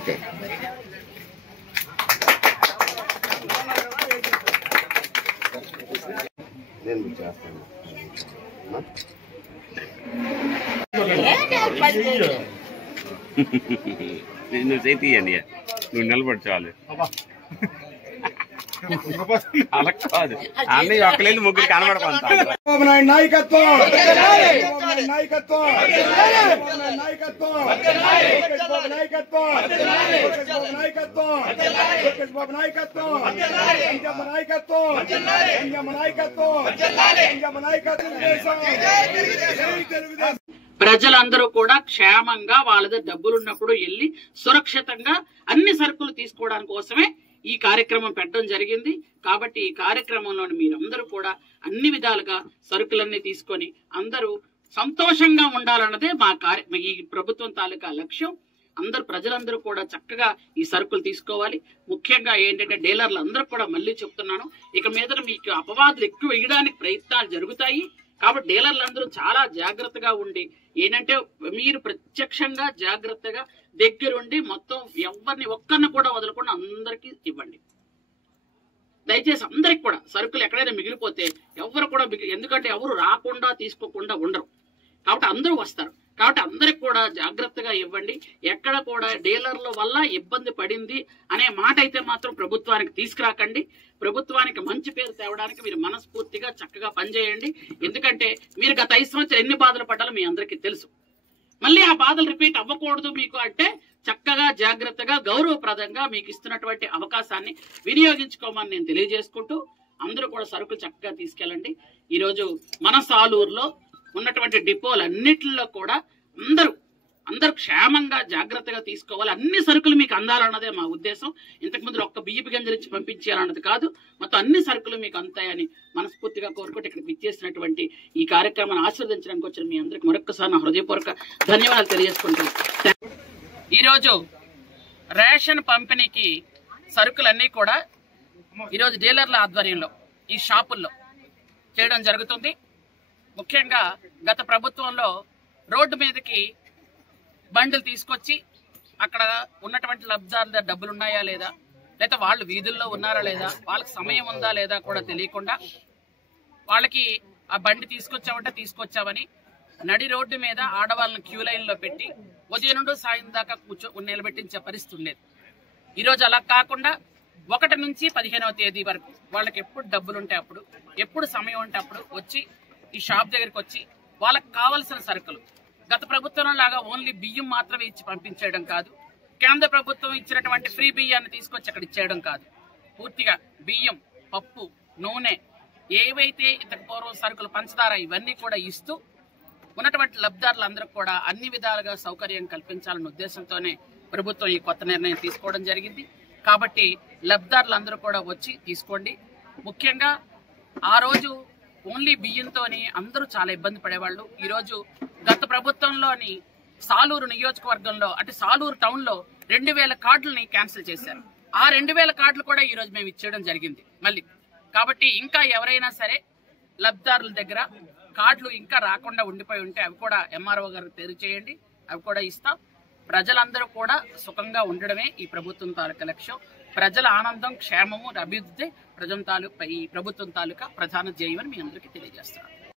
Okay. నేను చేస్తాను. నువ్వు చేతియండి, నువ్వు నిలబడి చాలు. అలా కాదు, అన్నీ ఒక్కలేదు ముగ్గురు కనబడకుంటారు. నాయకత్వం ప్రజలందరూ కూడా క్షేమంగా వాళ్ళ డబ్బులున్నప్పుడు వెళ్ళి సురక్షితంగా అన్ని సరుకులు తీసుకోవడానికి కోసమే ఈ కార్యక్రమం పెట్టడం జరిగింది. కాబట్టి ఈ కార్యక్రమంలో మీరందరూ కూడా అన్ని విధాలుగా సరుకులన్నీ తీసుకొని అందరూ సంతోషంగా ఉండాలన్నదే ఈ ప్రభుత్వం తాలూకా లక్ష్యం. ప్రజలందరూ కూడా చక్కగా ఈ సరుకులు తీసుకోవాలి. ముఖ్యంగా ఏంటంటే డీలర్లు అందరూ కూడా మళ్ళీ చెప్తున్నాను, ఇక మీద మీకు అపవాదులు ఎక్కువ వేయడానికి ప్రయత్నాలు జరుగుతాయి. కాబట్టి డీలర్లందరూ చాలా జాగ్రత్తగా ఉండి ఏంటంటే మీరు ప్రత్యక్షంగా జాగ్రత్తగా దగ్గరుండి మొత్తం ఎవరిని ఒక్కరిని కూడా వదలకుండా అందరికీ ఇవ్వండి. దయచేసి అందరికి కూడా సరుకులు ఎక్కడైనా మిగిలిపోతే ఎవరు కూడా ఎందుకంటే ఎవరు రాకుండా తీసుకోకుండా ఉండరు. కాబట్టి అందరూ వస్తారు. కాబట్టి అందరికి కూడా జాగ్రత్తగా ఇవ్వండి. ఎక్కడ కూడా డీలర్ల వల్ల ఇబ్బంది పడింది అనే మాట అయితే మాత్రం ప్రభుత్వానికి తీసుకురాకండి. ప్రభుత్వానికి మంచి పేరు తేవడానికి మీరు మనస్ఫూర్తిగా చక్కగా పనిచేయండి. ఎందుకంటే మీరు గత 5 సంవత్సరాలు ఎన్ని బాధలు పడ్డాలో మీ అందరికీ తెలుసు. మళ్ళీ ఆ బాధలు రిపీట్ అవ్వకూడదు మీకు అంటే చక్కగా జాగ్రత్తగా గౌరవప్రదంగా మీకు ఇస్తున్నటువంటి అవకాశాన్ని వినియోగించుకోమని నేను తెలియజేసుకుంటూ అందరూ కూడా సరుకులు చక్కగా తీసుకెళ్ళండి. ఈరోజు మన సాలూరులో ఉన్నటువంటి డిపోలన్నిటిలో కూడా అందరూ క్షేమంగా జాగ్రత్తగా తీసుకోవాలి. అన్ని సరుకులు మీకు అందాలన్నదే మా ఉద్దేశం. ఇంతకుముందు ఒక్క బియ్యపు గింజలు ఇచ్చి పంపించాలన్నది కాదు, మొత్తం అన్ని సరుకులు మీకు అంతాయని మనస్ఫూర్తిగా కోరుకుంటే ఇక్కడికి ఇచ్చేసినటువంటి ఈ కార్యక్రమాన్ని ఆశీర్వదించడానికి వచ్చిన మీ అందరికి మరొకసారి నా హృదయపూర్వక ధన్యవాదాలు తెలియజేసుకుంటున్నాను. ఈరోజు రేషన్ పంపిణీకి సరుకులన్నీ కూడా ఈరోజు డీలర్ల ఆధ్వర్యంలో ఈ షాపుల్లో చేయడం జరుగుతుంది. ముఖ్యంగా గత ప్రభుత్వంలో రోడ్డు మీదకి బండ్లు తీసుకొచ్చి అక్కడ ఉన్నటువంటి లబ్ధిదారుల డబ్బులు ఉన్నాయా లేదా, లేదా వాళ్ళు వీధుల్లో ఉన్నారా లేదా, వాళ్ళకి సమయం ఉందా లేదా కూడా తెలియకుండా వాళ్ళకి ఆ బండి తీసుకొచ్చావని నడి రోడ్డు మీద ఆడవాళ్ళని క్యూ లైన్లో పెట్టి ఉదయం నుండి సాయం దాకా నిలబెట్టించే పరిస్థితి ఉండేది. ఈరోజు అలా కాకుండా 1 నుంచి 15వ తేదీ వరకు వాళ్ళకి ఎప్పుడు డబ్బులుంటే అప్పుడు, ఎప్పుడు సమయం ఉంటే అప్పుడు వచ్చి ఈ షాప్ దగ్గరికి వచ్చి వాళ్ళకి కావలసిన సరుకులు గత ప్రభుత్వంలో లాగా ఓన్లీ బియ్యం మాత్రమే ఇచ్చి పంపించేయడం కాదు, కేంద్ర ప్రభుత్వం ఇచ్చినటువంటి ఫ్రీ బియ్యాన్ని తీసుకొచ్చి అక్కడ ఇచ్చేయడం కాదు, పూర్తిగా బియ్యం, పప్పు, నూనె ఏవైతే ఇంతకు పూర్వం సరుకులు పంచదార ఇవన్నీ కూడా ఇస్తూ ఉన్నటువంటి లబ్ధిదారులందరికీ కూడా అన్ని విధాలుగా సౌకర్యం కల్పించాలన్న ఉద్దేశంతోనే ప్రభుత్వం ఈ కొత్త నిర్ణయం తీసుకోవడం జరిగింది. కాబట్టి లబ్ధిదారులందరూ కూడా వచ్చి తీసుకోండి. ముఖ్యంగా ఆ రోజు ఓన్లీ బియ్యంతోని అందరూ చాలా ఇబ్బంది పడేవాళ్ళు. ఈరోజు గత ప్రభుత్వంలోని సాలూరు నియోజకవర్గంలో అంటే సాలూరు టౌన్ లో 2000 కార్డులని క్యాన్సిల్ చేశారు. ఆ 2000 కార్డులు కూడా ఈ రోజు మేము ఇచ్చేయడం జరిగింది మళ్ళీ. కాబట్టి ఇంకా ఎవరైనా సరే లబ్ధిదారుల దగ్గర కార్డులు ఇంకా రాకుండా ఉండిపోయి ఉంటే అవి కూడా ఎంఆర్ఓ గారికి తెలియజేయండి, అవి కూడా ఇస్తాం. ప్రజలందరూ కూడా సుఖంగా ఉండడమే ఈ ప్రభుత్వం తాలూకా లక్ష్యం. ప్రజల ఆనందం, క్షేమము, అభివృద్ధి ఈ ప్రభుత్వం తాలూకా ప్రధాన ధ్యేయం అని మీ అందరికీ తెలియజేస్తున్నాను.